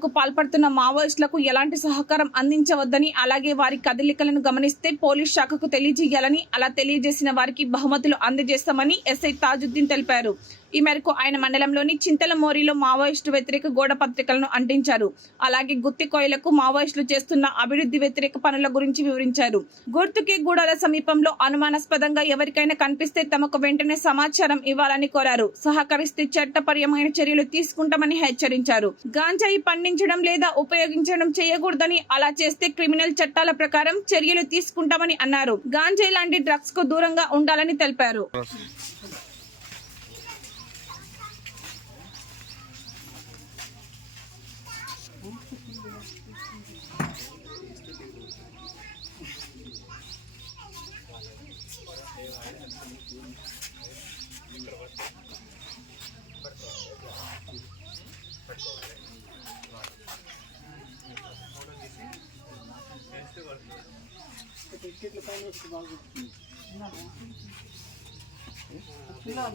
చర్యలకు పాల్పడుతున్న మావోయిస్టులకు ఎలాంటి సహకారం అందించవద్దని, అలాగే వారి కదలికలను గమనిస్తే పోలీస్ శాఖకు తెలియజేయాలని, అలా తెలియజేసిన వారికి బహుమతులు అందజేస్తామని ఎస్ఐ తాజుద్దీన్ తెలిపారు. ఈ మేరకు ఆయన మండలంలోని చింతలమోరిలో మావోయిస్టు వ్యతిరేక గోడ పత్రికలను అంటించారు. అలాగే గుత్తికోయలకు మావోయిస్టులు చేస్తున్న అభివృద్ధి వ్యతిరేక పనుల గురించి వివరించారు. గుర్తుకి గూడాల సమీపంలో అనుమానాస్పదంగా ఎవరికైనా కనిపిస్తే తమకు వెంటనే సమాచారం ఇవ్వాలని కోరారు. సహకరిస్తే చట్టపరమైన చర్యలు తీసుకుంటామని హెచ్చరించారు. గాంజాయి పండించడం లేదా ఉపయోగించడం చేయకూడదని, అలా చేస్తే క్రిమినల్ చట్టాల ప్రకారం చర్యలు తీసుకుంటామని అన్నారు. గాంజాయి లాంటి డ్రగ్స్ కు దూరంగా ఉండాలని తెలిపారు. పిల్లలు